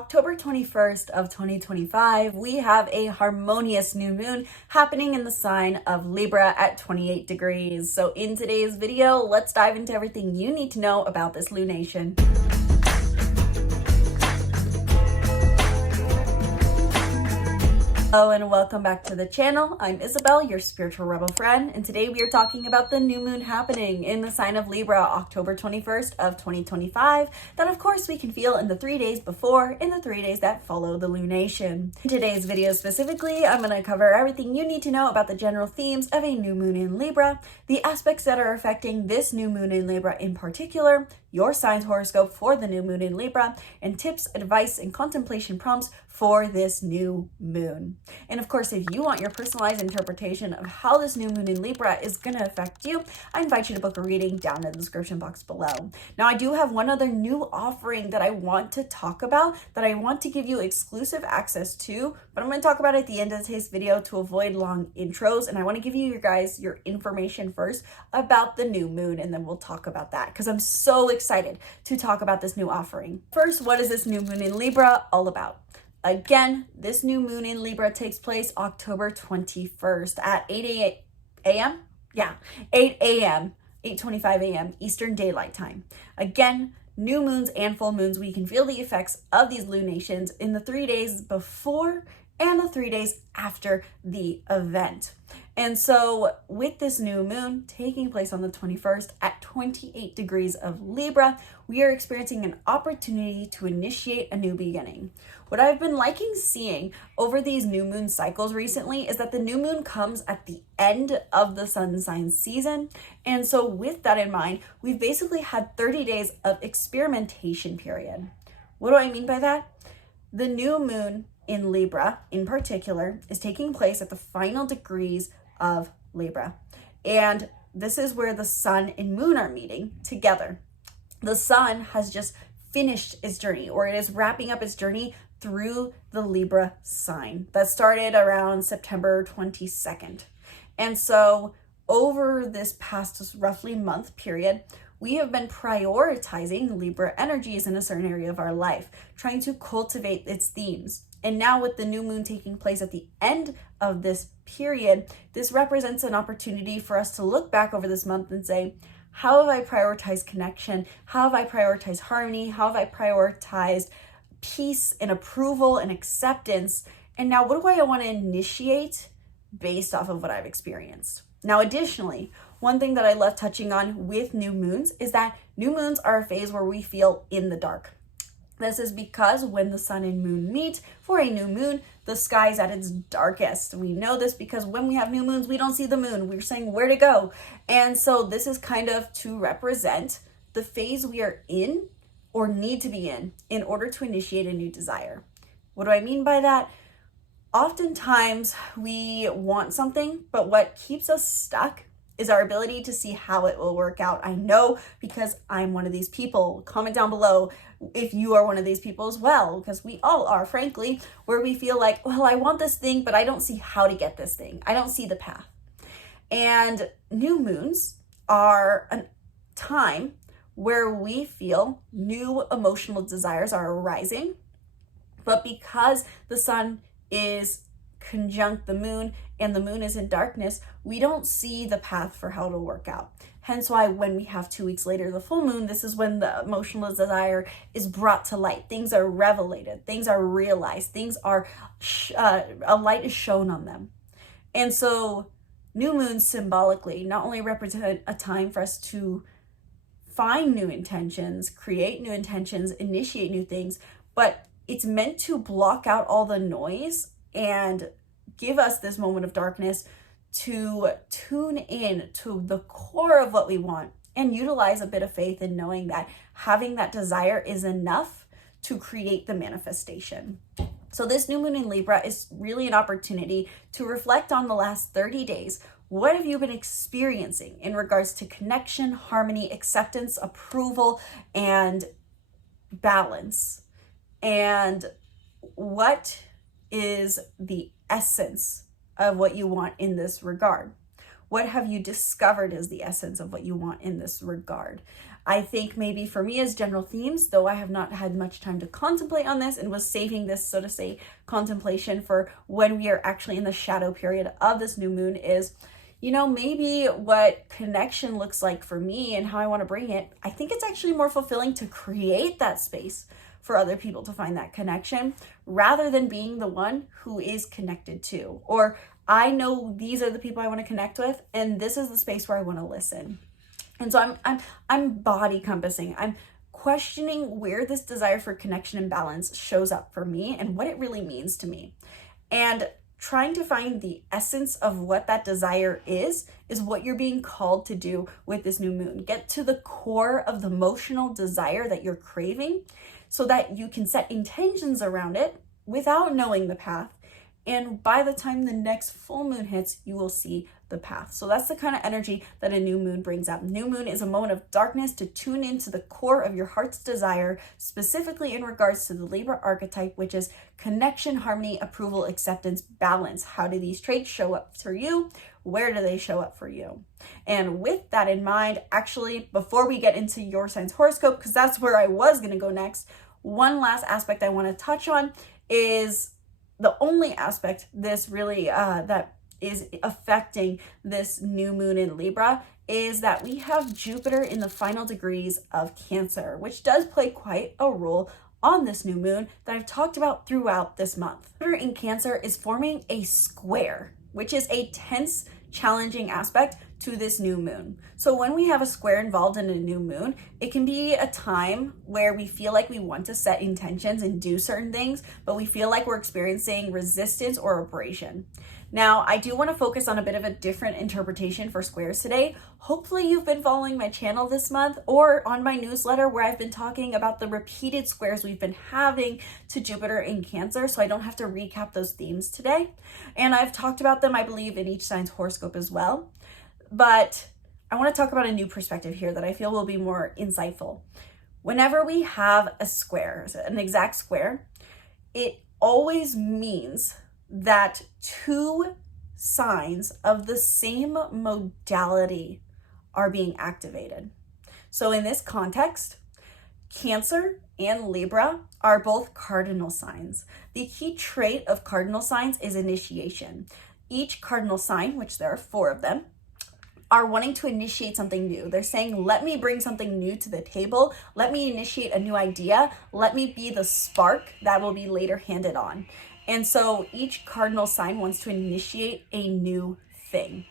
October 21st of 2025, we have a harmonious new moon happening in the sign of Libra at 28 degrees. So in today's video, let's dive into everything you need to know about this lunation. Hello and welcome back to the channel. I'm Isabel, your spiritual rebel friend, and today we are talking about the new moon happening in the sign of Libra, October 21st of 2025, that of course we can feel in the 3 days before and the 3 days that follow the lunation. In today's video specifically, I'm going to cover everything you need to know about the general themes of a new moon in Libra, the aspects that are affecting this new moon in Libra in particular, your sign's horoscope for the new moon in Libra, and tips, advice, and contemplation prompts for this new moon. And of course, if you want your personalized interpretation of how this new moon in Libra is going to affect you, I invite you to book a reading down in the description box below. Now, I do have one other new offering that I want to talk about, that I want to give you exclusive access to, but I'm going to talk about it at the end of today's video to avoid long intros. And I want to give you guys your information first about the new moon, and then we'll talk about that because I'm so excited to talk about this new offering. First, what is this new moon in Libra all about? Again, this new moon in Libra takes place October 21st at 8 a.m. Yeah, 8 a.m., 8:25 a.m. Eastern Daylight Time. Again, new moons and full moons, we can feel the effects of these lunations in the 3 days before and the 3 days after the event. And so with this new moon taking place on the 21st at 28 degrees of Libra, we are experiencing an opportunity to initiate a new beginning. What I've been liking seeing over these new moon cycles recently is that the new moon comes at the end of the sun sign season. And so with that in mind, we've basically had 30 days of experimentation period. What do I mean by that? The new moon in Libra in particular is taking place at the final degrees of Libra. And this is where the sun and moon are meeting together. The sun has just finished its journey, or it is wrapping up its journey through the Libra sign that started around September 22nd. And so over this past roughly month period, we have been prioritizing Libra energies in a certain area of our life, trying to cultivate its themes. And now with the new moon taking place at the end of this period, this represents an opportunity for us to look back over this month and say, how have I prioritized connection? How have I prioritized harmony? How have I prioritized peace and approval and acceptance? And now what do I want to initiate based off of what I've experienced? Now, additionally, one thing that I love touching on with new moons is that new moons are a phase where we feel in the dark. This is because when the sun and moon meet for a new moon, the sky is at its darkest. We know this because when we have new moons, we don't see the moon. We're saying where to go. And so this is kind of to represent the phase we are in or need to be in order to initiate a new desire. What do I mean by that? Oftentimes we want something, but what keeps us stuck is our ability to see how it will work out. I know because I'm one of these people. Comment down below if you are one of these people as well, because we all are, frankly, where we feel like, well, I want this thing, but I don't see how to get this thing. I don't see the path. And new moons are a time where we feel new emotional desires are arising, but because the sun is conjunct the moon and the moon is in darkness, we don't see the path for how to work out. Hence why when we have 2 weeks later the full moon, this is when the emotional desire is brought to light. Things are revelated, things are realized, things are a light is shown on them. And so new moons symbolically not only represent a time for us to find new intentions, create new intentions, initiate new things, but it's meant to block out all the noise and give us this moment of darkness to tune in to the core of what we want and utilize a bit of faith in knowing that having that desire is enough to create the manifestation. So this new moon in Libra is really an opportunity to reflect on the last 30 days. What have you been experiencing in regards to connection, harmony, acceptance, approval, and balance? And what is the essence of what you want in this regard? What have you discovered is the essence of what you want in this regard? I think maybe for me as general themes, though I have not had much time to contemplate on this and was saving this, so to say, contemplation for when we are actually in the shadow period of this new moon, is, you know, maybe what connection looks like for me and how I want to bring it. I think it's actually more fulfilling to create that space for other people to find that connection rather than being the one who is connected to, or I know these are the people I want to connect with and this is the space where I want to listen. And so I'm body compassing. I'm questioning where this desire for connection and balance shows up for me and what it really means to me. And trying to find the essence of what that desire is what you're being called to do with this new moon. Get to the core of the emotional desire that you're craving so that you can set intentions around it without knowing the path. And by the time the next full moon hits, you will see the path. So that's the kind of energy that a new moon brings up. New moon is a moment of darkness to tune into the core of your heart's desire, specifically in regards to the Libra archetype, which is connection, harmony, approval, acceptance, balance. How do these traits show up for you? Where do they show up for you? And with that in mind, actually, before we get into your sign's horoscope, because that's where I was going to go next, one last aspect I want to touch on is the only aspect this really that is affecting this new moon in Libra is that we have Jupiter in the final degrees of Cancer, which does play quite a role on this new moon that I've talked about throughout this month. Jupiter in Cancer is forming a square, which is a tense, challenging aspect to this new moon. So when we have a square involved in a new moon, it can be a time where we feel like we want to set intentions and do certain things, but we feel like we're experiencing resistance or abrasion. Now, I do want to focus on a bit of a different interpretation for squares today. Hopefully you've been following my channel this month or on my newsletter where I've been talking about the repeated squares we've been having to Jupiter in Cancer, so I don't have to recap those themes today. And I've talked about them, I believe, in each sign's horoscope as well. But I want to talk about a new perspective here that I feel will be more insightful. Whenever we have a square, an exact square, it always means that two signs of the same modality are being activated. So in this context, Cancer and Libra are both cardinal signs. The key trait of cardinal signs is initiation. Each cardinal sign, which there are 4 of them, are wanting to initiate something new. They're saying, let me bring something new to the table. Let me initiate a new idea. Let me be the spark that will be later handed on. And so each cardinal sign wants to initiate a new thing.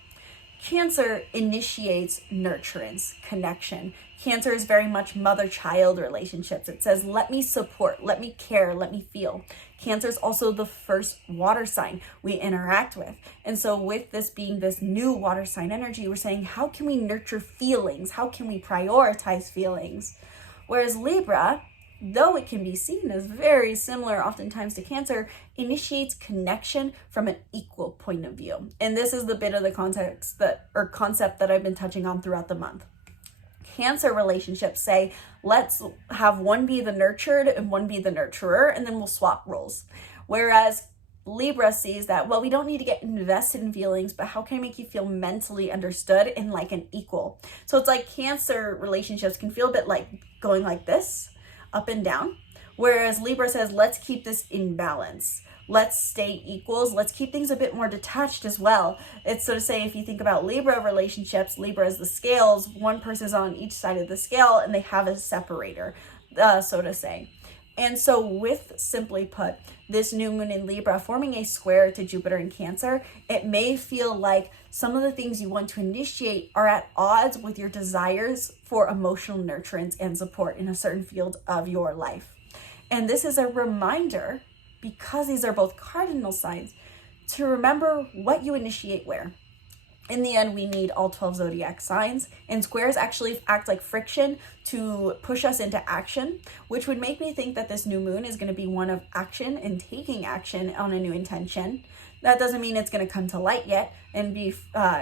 Cancer initiates nurturance, connection. Cancer is very much mother-child relationships. It says, let me support, let me care, let me feel. Cancer is also the first water sign we interact with. And so with this being this new water sign energy, we're saying, how can we nurture feelings? How can we prioritize feelings? Whereas Libra, though it can be seen as very similar oftentimes to Cancer, initiates connection from an equal point of view. And this is the bit of the context concept that I've been touching on throughout the month. Cancer relationships say, let's have one be the nurtured and one be the nurturer, and then we'll swap roles. Whereas Libra sees that, well, we don't need to get invested in feelings, but how can I make you feel mentally understood and like an equal? So it's like Cancer relationships can feel a bit like going like this, up and down, whereas Libra says, let's keep this in balance. Let's stay equals. Let's keep things a bit more detached as well. It's so to say, if you think about Libra relationships, Libra is the scales. One person's on each side of the scale and they have a separator, so to say. And so with, simply put, this new moon in Libra forming a square to Jupiter in Cancer, it may feel like some of the things you want to initiate are at odds with your desires for emotional nurturance and support in a certain field of your life. And this is a reminder, because these are both cardinal signs, to remember what you initiate where. In the end, we need all 12 zodiac signs, and squares actually act like friction to push us into action, which would make me think that this new moon is going to be one of action and taking action on a new intention. That doesn't mean it's going to come to light yet and be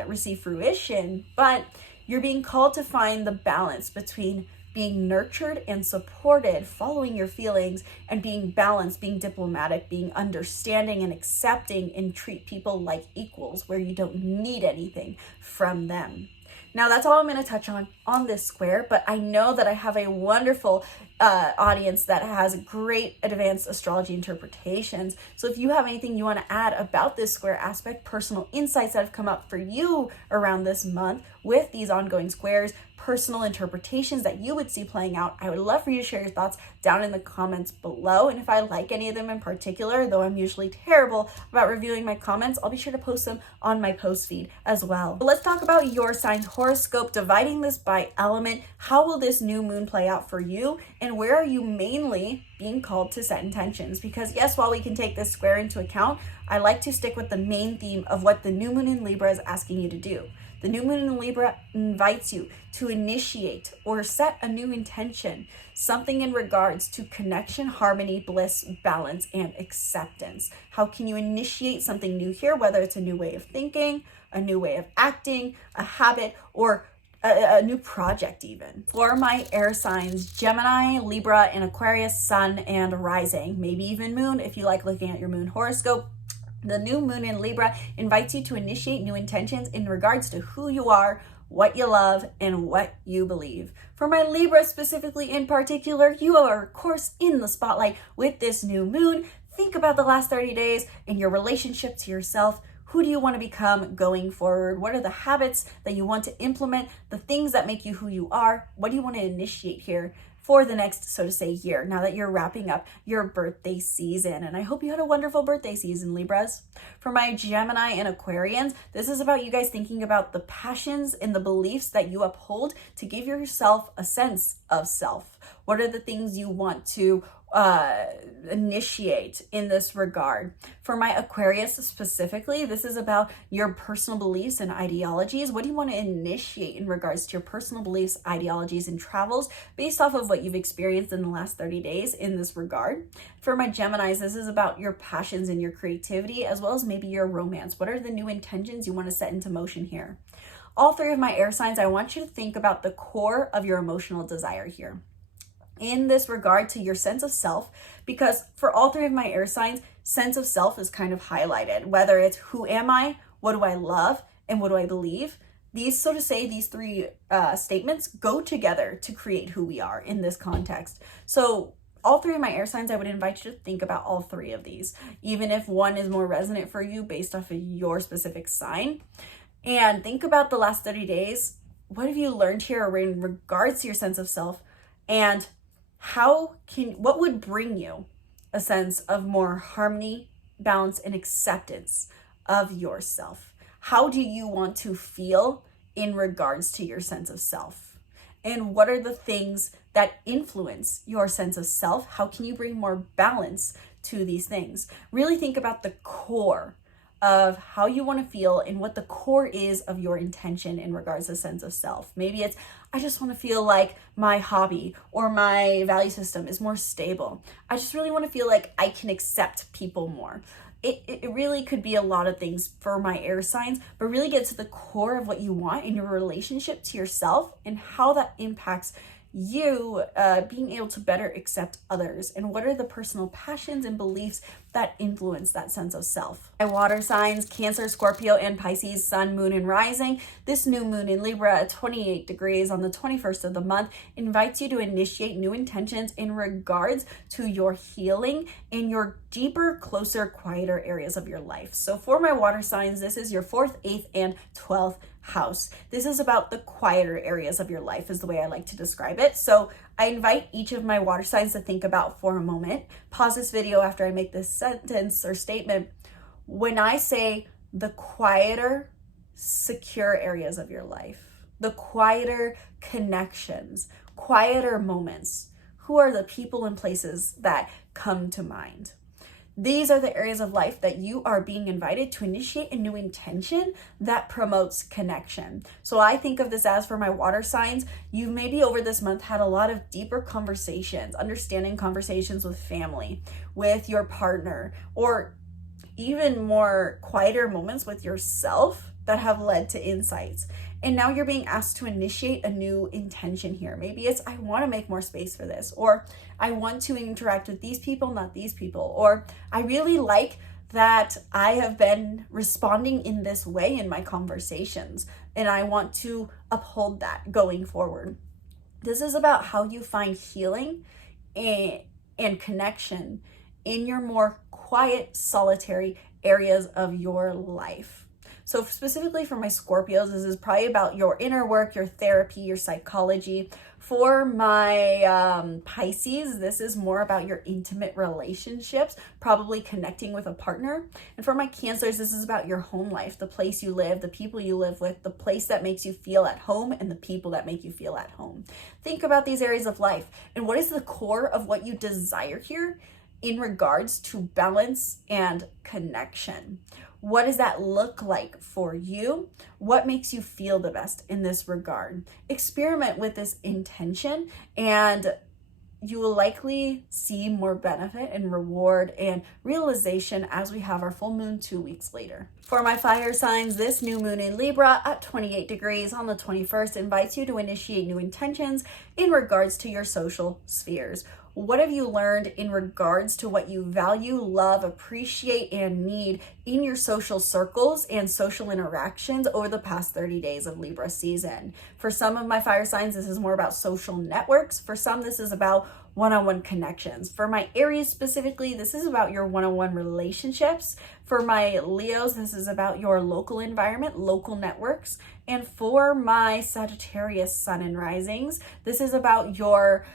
receive fruition, but you're being called to find the balance between being nurtured and supported, following your feelings, and being balanced, being diplomatic, being understanding and accepting, and treat people like equals where you don't need anything from them. Now that's all I'm going to touch on this square, but I know that I have a wonderful audience that has great advanced astrology interpretations. So if you have anything you want to add about this square aspect, personal insights that have come up for you around this month with these ongoing squares, personal interpretations that you would see playing out, I would love for you to share your thoughts down in the comments below. And if I like any of them in particular, though I'm usually terrible about reviewing my comments, I'll be sure to post them on my post feed as well. But let's talk about your sign's horoscope, dividing this by element. How will this new moon play out for you? And where are you mainly being called to set intentions? Because yes, while we can take this square into account, I like to stick with the main theme of what the new moon in Libra is asking you to do. The new moon in Libra invites you to initiate or set a new intention, something in regards to connection, harmony, bliss, balance, and acceptance. How can you initiate something new here, whether it's a new way of thinking, a new way of acting, a habit, or a new project even. For my air signs, Gemini, Libra, and Aquarius, sun and rising, maybe even moon if you like looking at your moon horoscope. The new moon in Libra invites you to initiate new intentions in regards to who you are, what you love, and what you believe. For my Libra specifically in particular, you are of course in the spotlight with this new moon. Think about the last 30 days and your relationship to yourself. Who do you want to become going forward? What are the habits that you want to implement? The things that make you who you are? What do you want to initiate here for the next, so to say, year, now that you're wrapping up your birthday season? And I hope you had a wonderful birthday season, Libras. For my Gemini and Aquarians, this is about you guys thinking about the passions and the beliefs that you uphold to give yourself a sense of self. What are the things you want to initiate in this regard? For my Aquarius specifically, this is about your personal beliefs and ideologies. What do you want to initiate in regards to your personal beliefs, ideologies, and travels based off of what you've experienced in the last 30 days in this regard? For my Geminis, this is about your passions and your creativity, as well as maybe your romance. What are the new intentions you want to set into motion here? All three of my air signs, I want you to think about the core of your emotional desire here in this regard to your sense of self, because for all three of my air signs, sense of self is kind of highlighted, whether it's who am I, what do I love, and what do I believe. These, so to say, these three statements go together to create who we are in this context. So all three of my air signs, I would invite you to think about all three of these, even if one is more resonant for you based off of your specific sign. And think about the last 30 days. What have you learned here in regards to your sense of self? And what would bring you a sense of more harmony, balance, and acceptance of yourself? How do you want to feel in regards to your sense of self? And what are the things that influence your sense of self? How can you bring more balance to these things? Really think about the core of how you want to feel and what the core is of your intention in regards to sense of self. Maybe it's, I just want to feel like my hobby or my value system is more stable. I just really want to feel like I can accept people more. It really could be a lot of things for my air signs, but really get to the core of what you want in your relationship to yourself and how that impacts you being able to better accept others, and what are the personal passions and beliefs that influence that sense of self. My water signs, Cancer, Scorpio, and Pisces, sun, moon, and rising. This new moon in Libra at 28 degrees on the 21st of the month invites you to initiate new intentions in regards to your healing in your deeper, closer, quieter areas of your life. So for my water signs, this is your 4th, 8th, and 12th house. This is about the quieter areas of your life is the way I like to describe it. So I invite each of my water signs to think about for a moment. Pause this video after I make this sentence or statement. When I say the quieter, secure areas of your life, the quieter connections, quieter moments, who are the people and places that come to mind? These are the areas of life that you are being invited to initiate a new intention that promotes connection. So I think of this as, for my water signs, you maybe over this month had a lot of deeper conversations, understanding conversations with family, with your partner, or even more quieter moments with yourself that have led to insights. And now you're being asked to initiate a new intention here. Maybe it's, I want to make more space for this, or I want to interact with these people, not these people, or I really like that I have been responding in this way in my conversations, and I want to uphold that going forward. This is about how you find healing and connection in your more quiet, solitary areas of your life. So specifically for my Scorpios, this is probably about your inner work, your therapy, your psychology. For my Pisces, this is more about your intimate relationships, probably connecting with a partner. And for my Cancers, this is about your home life, the place you live, the people you live with, the place that makes you feel at home, and the people that make you feel at home. Think about these areas of life and what is the core of what you desire here in regards to balance and connection. What does that look like for you? What makes you feel the best in this regard? Experiment with this intention, and you will likely see more benefit and reward and realization as we have our full moon 2 weeks later. For my fire signs, this new moon in Libra at 28 degrees on the 21st invites you to initiate new intentions in regards to your social spheres. What have you learned in regards to what you value, love, appreciate, and need in your social circles and social interactions over the past 30 days of Libra season? For some of my fire signs, this is more about social networks. For some, this is about one-on-one connections. For my Aries specifically, this is about your one-on-one relationships. For my Leos, this is about your local environment, local networks. And for my Sagittarius sun and risings, this is about your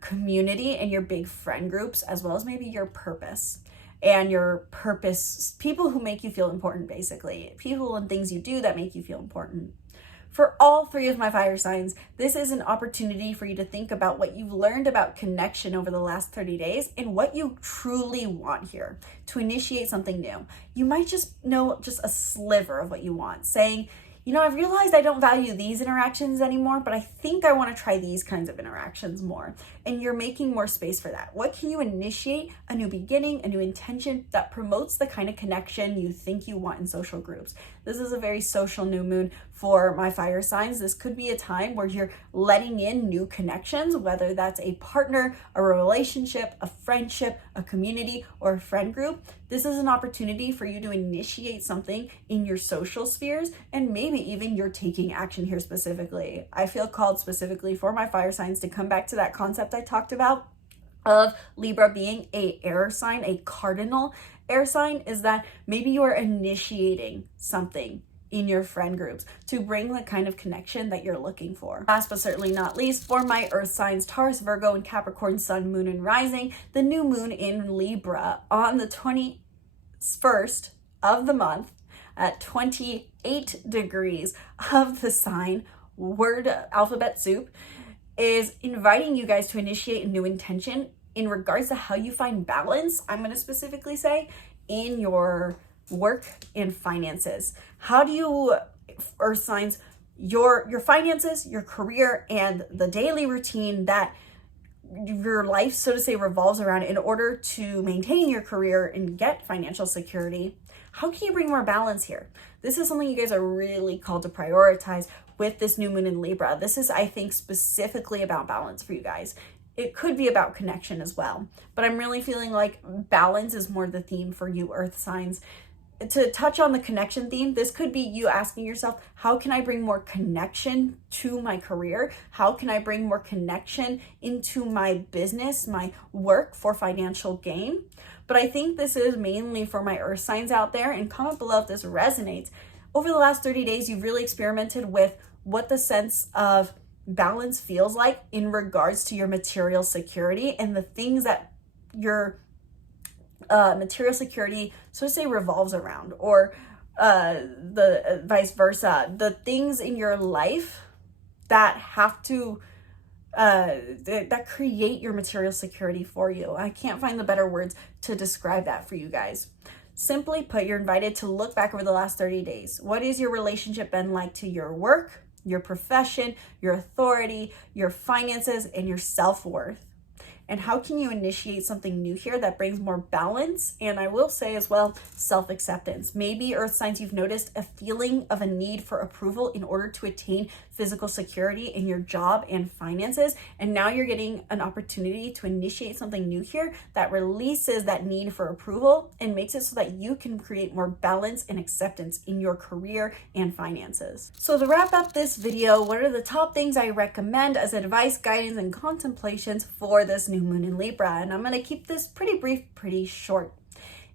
community and your big friend groups, as well as maybe your purpose and your purpose, people who make you feel important, basically, people and things you do that make you feel important. For all three of my fire signs, this is an opportunity for you to think about what you've learned about connection over the last 30 days and what you truly want here to initiate something new. You might just know just a sliver of what you want, saying, you know, I've realized I don't value these interactions anymore, but I think I want to try these kinds of interactions more. And you're making more space for that. What can you initiate? A new beginning, a new intention that promotes the kind of connection you think you want in social groups. This is a very social new moon for my fire signs. This could be a time where you're letting in new connections, whether that's a partner, a relationship, a friendship, a community, or a friend group. This is an opportunity for you to initiate something in your social spheres, and maybe even you're taking action here specifically. I feel called specifically for my fire signs to come back to that concept I talked about of Libra being a air sign, a cardinal air sign, is that maybe you are initiating something in your friend groups to bring the kind of connection that you're looking for. Last but certainly not least, for my earth signs, Taurus, Virgo, and Capricorn, sun, moon, and rising, the new moon in Libra on the 21st of the month at 28 degrees of the sign, word alphabet soup, is inviting you guys to initiate a new intention in regards to how you find balance, I'm going to specifically say, in your work and finances. How do you, earth signs, your finances, your career, and the daily routine that your life, so to say, revolves around in order to maintain your career and get financial security? How can you bring more balance here? This is something you guys are really called to prioritize with this new moon in Libra. This is, I think, specifically about balance for you guys. It could be about connection as well, but I'm really feeling like balance is more the theme for you earth signs. To touch on the connection theme, this could be you asking yourself, how can I bring more connection to my career? How can I bring more connection into my business, my work for financial gain? But I think this is mainly for my earth signs out there, and comment below if this resonates. Over the last 30 days, you've really experimented with what the sense of balance feels like in regards to your material security and the things that your material security, so to say, revolves around, or the vice versa, the things in your life that have to that create your material security for you. I can't find the better words to describe that for you guys. Simply put, you're invited to look back over the last 30 days. What is your relationship been like to your work, your profession, your authority, your finances, and your self-worth? And how can you initiate something new here that brings more balance? And I will say as well, self-acceptance. Maybe earth signs, you've noticed a feeling of a need for approval in order to attain physical security in your job and finances. And now you're getting an opportunity to initiate something new here that releases that need for approval and makes it so that you can create more balance and acceptance in your career and finances. So to wrap up this video, what are the top things I recommend as advice, guidance, and contemplations for this new moon in Libra? And I'm going to keep this pretty brief, pretty short.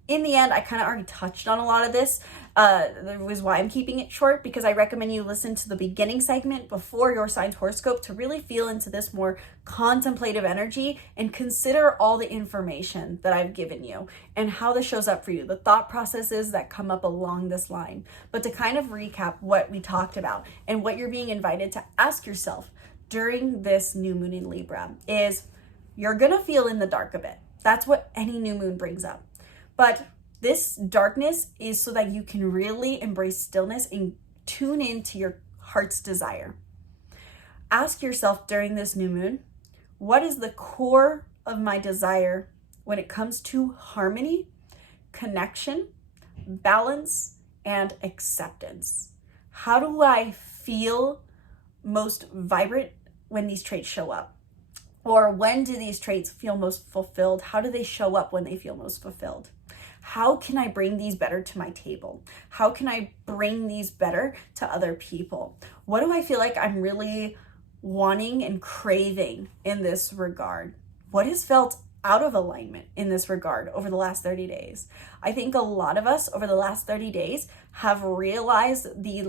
In the end, I kind of already touched on a lot of this. That was why I'm keeping it short, because I recommend you listen to the beginning segment before your sign's horoscope to really feel into this more contemplative energy and consider all the information that I've given you and how this shows up for you, the thought processes that come up along this line. But to kind of recap what we talked about and what you're being invited to ask yourself during this new moon in Libra is, you're going to feel in the dark a bit. That's what any new moon brings up. But this darkness is so that you can really embrace stillness and tune into your heart's desire. Ask yourself during this new moon, what is the core of my desire when it comes to harmony, connection, balance, and acceptance? How do I feel most vibrant when these traits show up? Or when do these traits feel most fulfilled? How do they show up when they feel most fulfilled? How can I bring these better to my table? How can I bring these better to other people? What do I feel like I'm really wanting and craving in this regard? What has felt out of alignment in this regard over the last 30 days? I think a lot of us over the last 30 days have realized the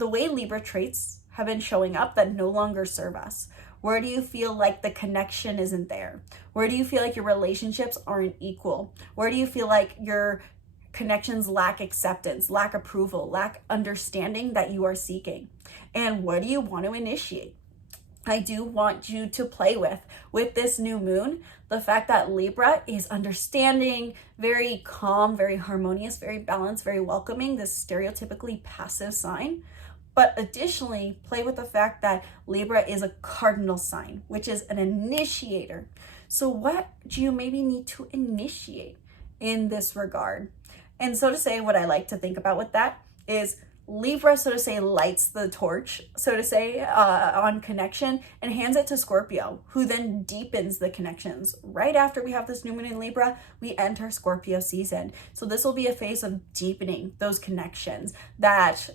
way Libra traits have been showing up that no longer serve us. Where do you feel like the connection isn't there? Where do you feel like your relationships aren't equal? Where do you feel like your connections lack acceptance, lack approval, lack understanding that you are seeking? And what do you want to initiate? I do want you to play with this new moon, the fact that Libra is understanding, very calm, very harmonious, very balanced, very welcoming, this stereotypically passive sign. But additionally, play with the fact that Libra is a cardinal sign, which is an initiator. So what do you maybe need to initiate in this regard? And so to say, what I like to think about with that is Libra, so to say, lights the torch, so to say, on connection and hands it to Scorpio, who then deepens the connections. Right after we have this new moon in Libra, we enter Scorpio season. So this will be a phase of deepening those connections that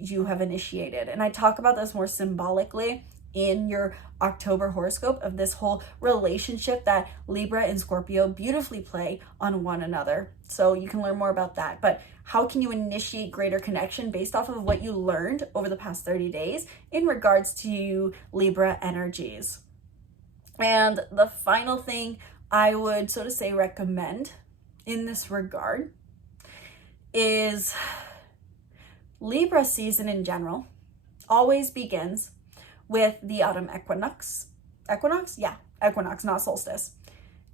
you have initiated. And I talk about this more symbolically in your October horoscope of this whole relationship that Libra and Scorpio beautifully play on one another. So you can learn more about that. But how can you initiate greater connection based off of what you learned over the past 30 days in regards to Libra energies? And the final thing I would, so to say, recommend in this regard is Libra season in general always begins with the autumn equinox. Equinox, not solstice.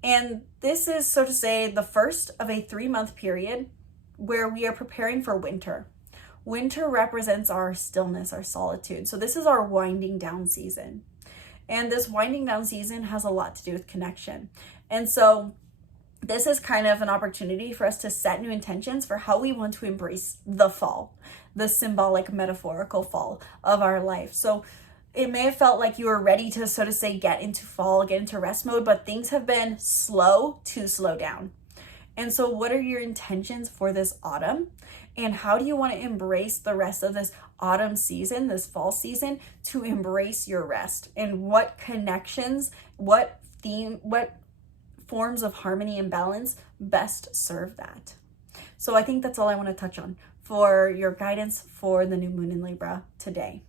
And this is, so to say, the first of a 3-month period where we are preparing for winter. Winter represents our stillness, our solitude. So this is our winding down season. And this winding down season has a lot to do with connection. And so this is kind of an opportunity for us to set new intentions for how we want to embrace the fall, the symbolic, metaphorical fall of our life. So it may have felt like you were ready to, so to say, get into fall, get into rest mode, but things have been slow to slow down. And so what are your intentions for this autumn? And how do you want to embrace the rest of this autumn season, this fall season, to embrace your rest? And what connections, what forms of harmony and balance best serve that? So I think that's all I want to touch on for your guidance for the new moon in Libra today.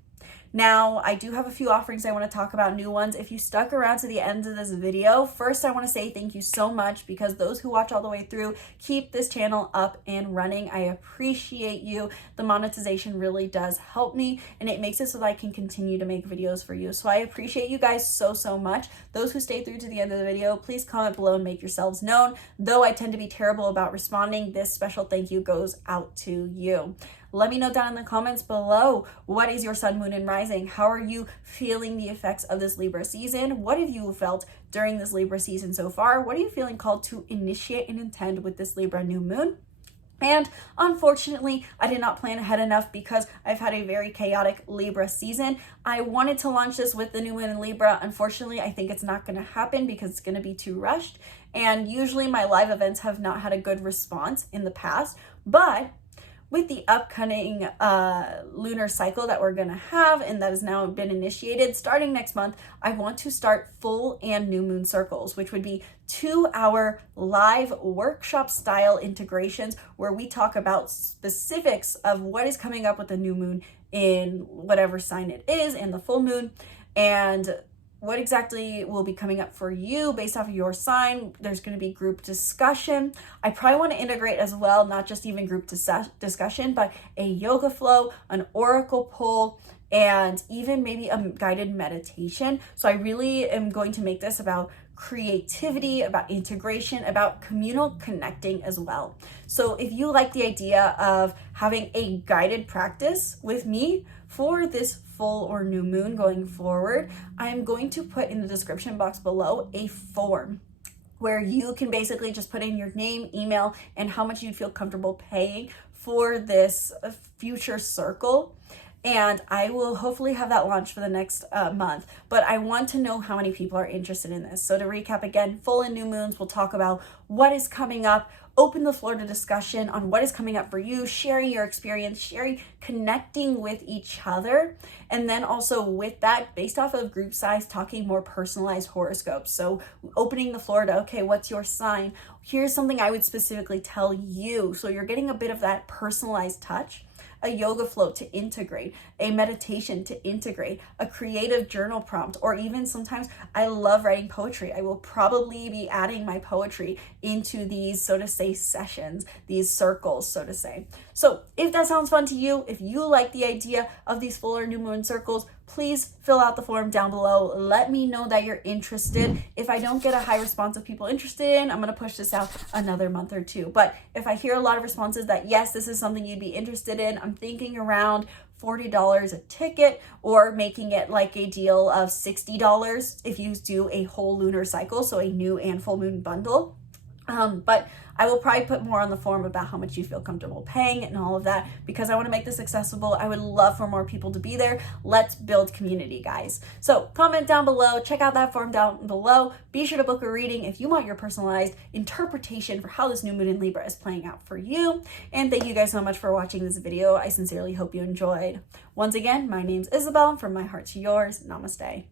Now, I do have a few offerings I want to talk about, new ones. If you stuck around to the end of this video, first I want to say thank you so much, because those who watch all the way through keep this channel up and running. I appreciate you. The monetization really does help me, and it makes it so that I can continue to make videos for you. So I appreciate you guys so much. Those who stay through to the end of the video, please comment below and make yourselves known. Though I tend to be terrible about responding, this special thank you goes out to you. Let me know down in the comments below, what is your sun, moon, and rising? How are you feeling the effects of this Libra season? What have you felt during this Libra season so far? What are you feeling called to initiate and intend with this Libra new moon? And unfortunately, I did not plan ahead enough because I've had a very chaotic Libra season. I wanted to launch this with the new moon in Libra. Unfortunately, I think it's not going to happen because it's going to be too rushed. And usually my live events have not had a good response in the past. But with the upcoming lunar cycle that we're going to have and that has now been initiated starting next month, I want to start full and new moon circles, which would be 2-hour live workshop style integrations where we talk about specifics of what is coming up with the new moon in whatever sign it is and the full moon, and what exactly will be coming up for you based off of your sign. There's going to be group discussion. I probably want to integrate as well, not just even group discussion, but a yoga flow, an oracle pull, and even maybe a guided meditation. So I really am going to make this about creativity, about integration, about communal connecting as well. So if you like the idea of having a guided practice with me for this full or new moon going forward, I'm going to put in the description box below a form where you can basically just put in your name, email, and how much you'd feel comfortable paying for this future circle. And I will hopefully have that launched for the next month. But I want to know how many people are interested in this. So to recap again, full and new moons, we'll talk about what is coming up, open the floor to discussion on what is coming up for you, sharing your experience, connecting with each other. And then also with that, based off of group size, talking more personalized horoscopes. So opening the floor to, okay, what's your sign? Here's something I would specifically tell you. So you're getting a bit of that personalized touch. A yoga flow to integrate, a meditation to integrate, a creative journal prompt, or even sometimes I love writing poetry. I will probably be adding my poetry into these, so to say, sessions, these circles, so to say. So if that sounds fun to you, if you like the idea of these full or new moon circles, please fill out the form down below. Let me know that you're interested. If I don't get a high response of people interested in, I'm going to push this out another month or two. But if I hear a lot of responses that, yes, this is something you'd be interested in, I'm thinking around $40 a ticket, or making it like a deal of $60 if you do a whole lunar cycle, so a new and full moon bundle. But I will probably put more on the form about how much you feel comfortable paying and all of that, because I want to make this accessible. I would love for more people to be there. Let's build community, guys. So comment down below, check out that form down below. Be sure to book a reading if you want your personalized interpretation for how this new moon in Libra is playing out for you. And thank you guys so much for watching this video. I sincerely hope you enjoyed. Once again, my name's Isabel. From my heart to yours, namaste.